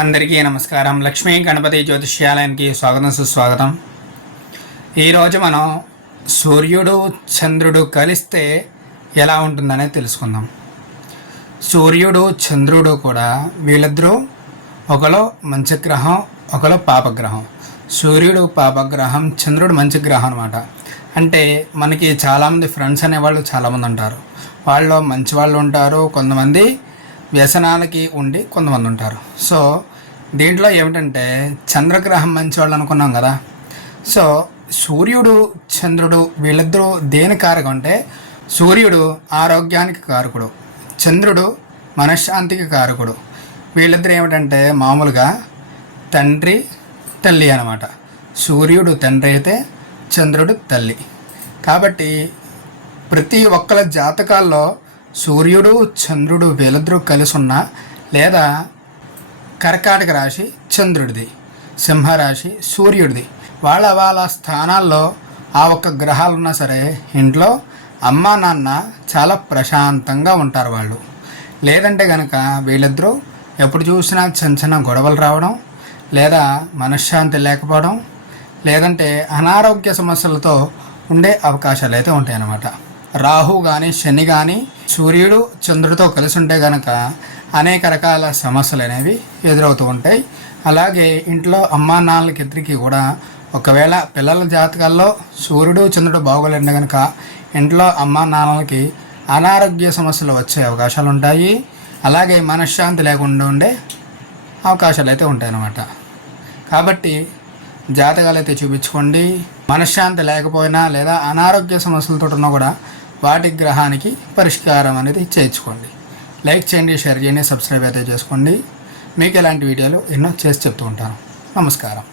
అందరికీ నమస్కారం. లక్ష్మీ గణపతి జ్యోతిష్యాలయానికి స్వాగతం సుస్వాగతం. ఈరోజు మనం సూర్యుడు చంద్రుడు కలిస్తే ఎలా ఉంటుందనేది తెలుసుకుందాం. సూర్యుడు చంద్రుడు కూడా వీళ్ళిద్దరూ ఒకలో మంచి గ్రహం ఒకలో పాపగ్రహం. సూర్యుడు పాపగ్రహం చంద్రుడు మంచి గ్రహం అనమాట అంటే మనకి చాలామంది ఫ్రెండ్స్ అనేవాళ్ళు చాలామంది ఉంటారు. వాళ్ళు మంచి వాళ్ళు ఉంటారు కొంతమంది వ్యసనాలకి ఉండి కొంతమంది ఉంటారు. సో దీంట్లో ఏమిటంటే చంద్రగ్రహం మంచి వాళ్ళు అనుకున్నాం కదా. సో సూర్యుడు చంద్రుడు వీళ్ళిద్దరూ దేని కారకం అంటే సూర్యుడు ఆరోగ్యానికి కారకుడు చంద్రుడు మనశ్శాంతికి కారకుడు. వీళ్ళిద్దరు ఏమిటంటే మామూలుగా తండ్రి తల్లి అనమాట. సూర్యుడు తండ్రి అయితే చంద్రుడు తల్లి. కాబట్టి ప్రతి ఒక్కల జాతకాల్లో సూర్యుడు చంద్రుడు వీళ్ళిద్దరూ కలిసి లేదా కర్కాటక రాశి చంద్రుడిది సింహరాశి సూర్యుడిది. వాళ్ళ వాళ్ళ స్థానాల్లో ఆ ఒక్క గ్రహాలు ఉన్నా సరే ఇంట్లో అమ్మ నాన్న చాలా ప్రశాంతంగా ఉంటారు వాళ్ళు. లేదంటే కనుక వీళ్ళిద్దరూ ఎప్పుడు చూసినా చిన్న చిన్న గొడవలు రావడం లేదా మనశ్శాంతి లేకపోవడం లేదంటే అనారోగ్య సమస్యలతో ఉండే అవకాశాలు అయితే ఉంటాయన్నమాట. రాహు కానీ శని కానీ సూర్యుడు చంద్రుడితో కలిసి ఉంటే కనుక అనేక రకాల సమస్యలు అనేవి ఎదురవుతూ ఉంటాయి. అలాగే ఇంట్లో అమ్మా నాన్నలకిద్దరికి కూడా ఒకవేళ పిల్లల జాతకాల్లో సూర్యుడు చంద్రుడు బాగోలేండి కనుక ఇంట్లో అమ్మా నాన్నలకి అనారోగ్య సమస్యలు వచ్చే అవకాశాలు ఉంటాయి. అలాగే మనశ్శాంతి లేకుండా ఉండే అవకాశాలు అయితే ఉంటాయన్నమాట. కాబట్టి జాతకాలు అయితే చూపించుకోండి. మనశ్శాంతి లేకపోయినా లేదా అనారోగ్య సమస్యలతో ఉన్నా కూడా వాటి గ్రహానికి పరిష్కారం అనేది చేర్చుకోండి లైక్ చేయండి షేర్ చేయండి సబ్స్క్రైబ్ అయితే చేసుకోండి. మీకు ఇలాంటి వీడియోలు ఎన్నో చేసి చెప్తూ ఉంటాను. నమస్కారం.